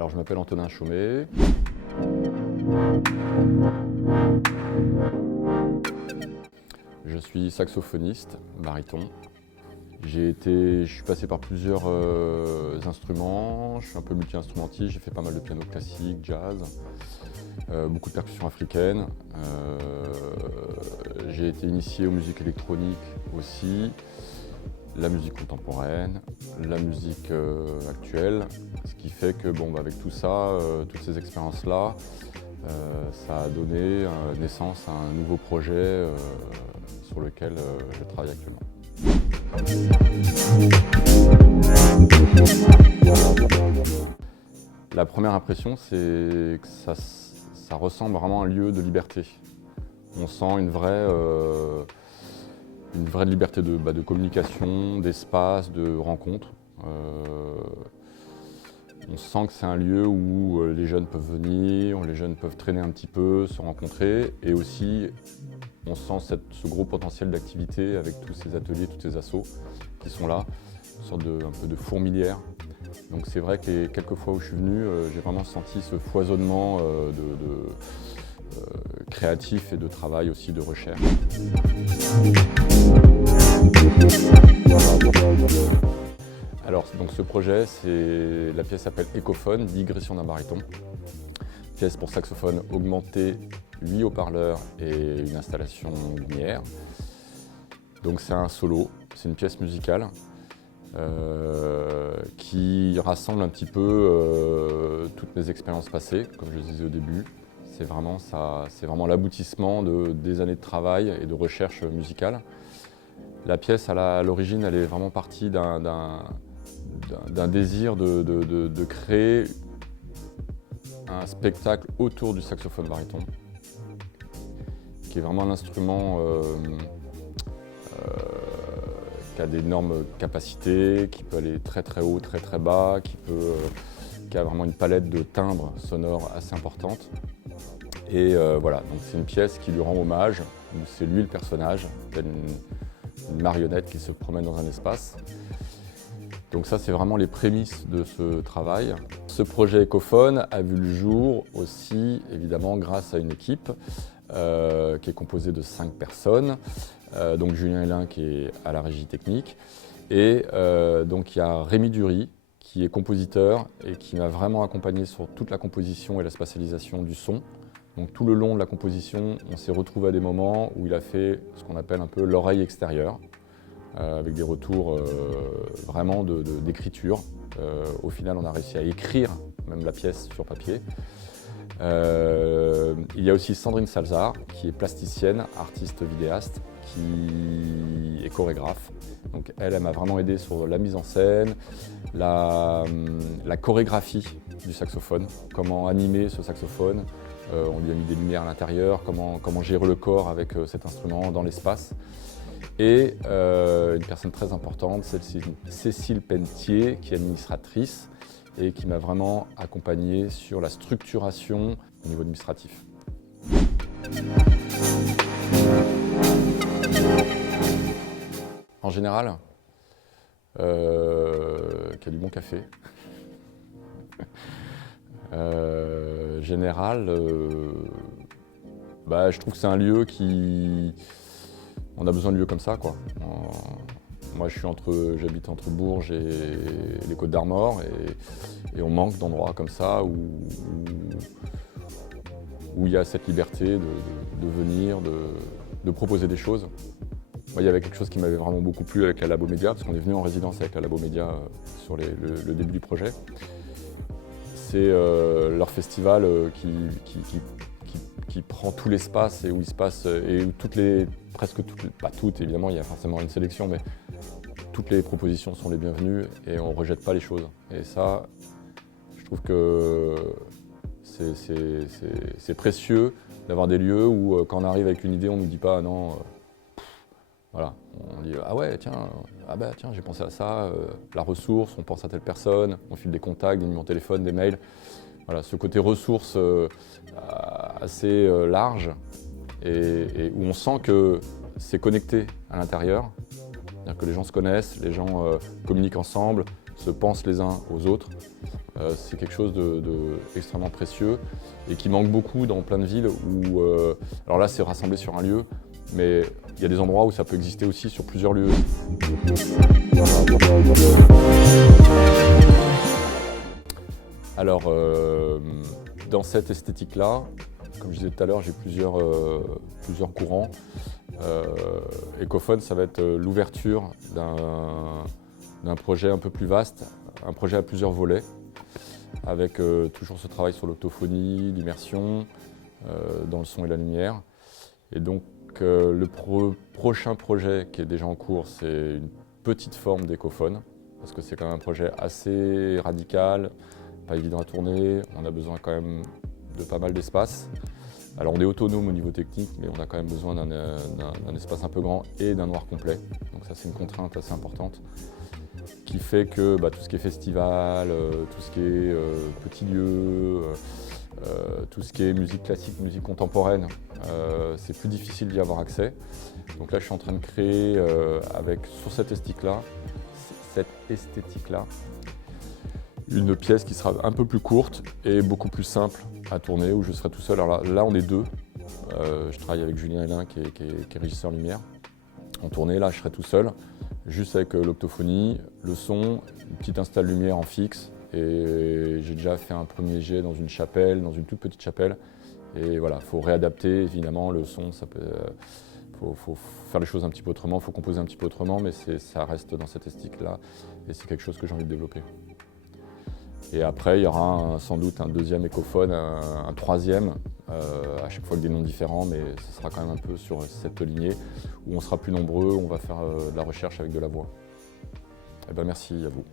Alors je m'appelle Antonin Chaumet. Je suis saxophoniste, baryton. Je suis passé par plusieurs instruments, je suis un peu multi-instrumentiste, j'ai fait pas mal de piano classique, jazz, beaucoup de percussions africaines. J'ai été initié aux musiques électroniques aussi, la musique contemporaine, la musique actuelle, ce qui fait que avec tout ça, toutes ces expériences-là, ça a donné naissance à un nouveau projet sur lequel je travaille actuellement. La première impression, c'est que ça ressemble vraiment à un lieu de liberté. On sent une vraie liberté de communication, d'espace, de rencontre. On sent que c'est un lieu où les jeunes peuvent venir, les jeunes peuvent traîner un petit peu, se rencontrer, et aussi on sent ce gros potentiel d'activité avec tous ces ateliers, tous ces assos qui sont là, une sorte un peu de fourmilière. Donc c'est vrai que les quelques fois où je suis venu, j'ai vraiment senti ce foisonnement créatif et de travail aussi, de recherche. Alors donc ce projet, la pièce s'appelle Ecophone, digression d'un baryton. Pièce pour saxophone augmenté, 8 haut-parleurs et une installation lumière. Donc c'est un solo, c'est une pièce musicale qui rassemble un petit peu toutes mes expériences passées, comme je le disais au début. C'est vraiment l'aboutissement des années de travail et de recherche musicale. La pièce, à l'origine, elle est vraiment partie d'un désir de créer un spectacle autour du saxophone baryton, qui est vraiment un instrument qui a d'énormes capacités, qui peut aller très très haut, très très bas, qui a vraiment une palette de timbres sonores assez importante. Et voilà, donc c'est une pièce qui lui rend hommage, où c'est lui le personnage, tel une marionnette qui se promène dans un espace. Donc ça, c'est vraiment les prémices de ce travail. Ce projet Ecophone a vu le jour aussi, évidemment, grâce à une équipe qui est composée de 5 personnes. Donc Julien Hélin qui est à la régie technique. Et donc il y a Rémi Dury qui est compositeur et qui m'a vraiment accompagné sur toute la composition et la spatialisation du son. Donc tout le long de la composition, on s'est retrouvé à des moments où il a fait ce qu'on appelle un peu l'oreille extérieure, avec des retours vraiment d'écriture. Au final, on a réussi à écrire même la pièce sur papier. Il y a aussi Sandrine Salzar, qui est plasticienne, artiste vidéaste, qui est chorégraphe. Donc elle m'a vraiment aidé sur la mise en scène, la chorégraphie du saxophone, comment animer ce saxophone. On lui a mis des lumières à l'intérieur, comment gérer le corps avec cet instrument dans l'espace. Et une personne très importante, Cécile Pentier, qui est administratrice et qui m'a vraiment accompagné sur la structuration au niveau administratif. En général, qu'il y a du bon café. Je trouve que c'est un lieu on a besoin de lieux comme ça, quoi. Moi, j'habite entre Bourges et les Côtes d'Armor et on manque d'endroits comme ça où il y a cette liberté de venir, de proposer des choses. Moi, il y avait quelque chose qui m'avait vraiment beaucoup plu avec la Labo Média, parce qu'on est venu en résidence avec la Labo Média sur le début du projet. C'est leur festival qui prend tout l'espace et où il se passe, et où presque toutes, pas toutes évidemment, il y a forcément une sélection, mais toutes les propositions sont les bienvenues et on ne rejette pas les choses. Et ça, je trouve que c'est précieux d'avoir des lieux où quand on arrive avec une idée, on ne nous dit pas non, voilà, on dit ah ouais tiens, j'ai pensé à ça, la ressource, on pense à telle personne, on file des contacts, des numéros de téléphone, des mails. Voilà, ce côté ressources assez large et où on sent que c'est connecté à l'intérieur, c'est-à-dire que les gens se connaissent, les gens communiquent ensemble, se pensent les uns aux autres. C'est quelque chose d'extrêmement précieux et qui manque beaucoup dans plein de villes où, alors là c'est rassemblé sur un lieu, mais il y a des endroits où ça peut exister aussi sur plusieurs lieux. Alors, dans cette esthétique-là, comme je disais tout à l'heure, j'ai plusieurs courants. Ecophone, ça va être l'ouverture d'un projet un peu plus vaste, un projet à plusieurs volets, avec toujours ce travail sur l'octophonie, l'immersion, dans le son et la lumière. Et donc, le prochain projet qui est déjà en cours, c'est une petite forme d'écophone, parce que c'est quand même un projet assez radical, pas évident à tourner, on a besoin quand même de pas mal d'espace. Alors on est autonome au niveau technique, mais on a quand même besoin d'un espace un peu grand et d'un noir complet. Donc ça c'est une contrainte assez importante qui fait que tout ce qui est festival, tout ce qui est petits lieux, tout ce qui est musique classique, musique contemporaine, c'est plus difficile d'y avoir accès. Donc là je suis en train de créer sur cette esthétique-là, une pièce qui sera un peu plus courte et beaucoup plus simple à tourner, où je serai tout seul. Alors là on est deux. Je travaille avec Julien Hélin qui est régisseur lumière. En tournée, là je serai tout seul, juste avec l'octophonie, le son, une petite install lumière en fixe. Et j'ai déjà fait un premier jet dans une chapelle, dans une toute petite chapelle. Et voilà, il faut réadapter évidemment le son, faut faire les choses un petit peu autrement, il faut composer un petit peu autrement, mais ça reste dans cette esthétique-là et c'est quelque chose que j'ai envie de développer. Et après, il y aura sans doute un deuxième écophone, un troisième, à chaque fois avec des noms différents, mais ce sera quand même un peu sur cette lignée où on sera plus nombreux, on va faire de la recherche avec de la voix. Eh ben, merci à vous.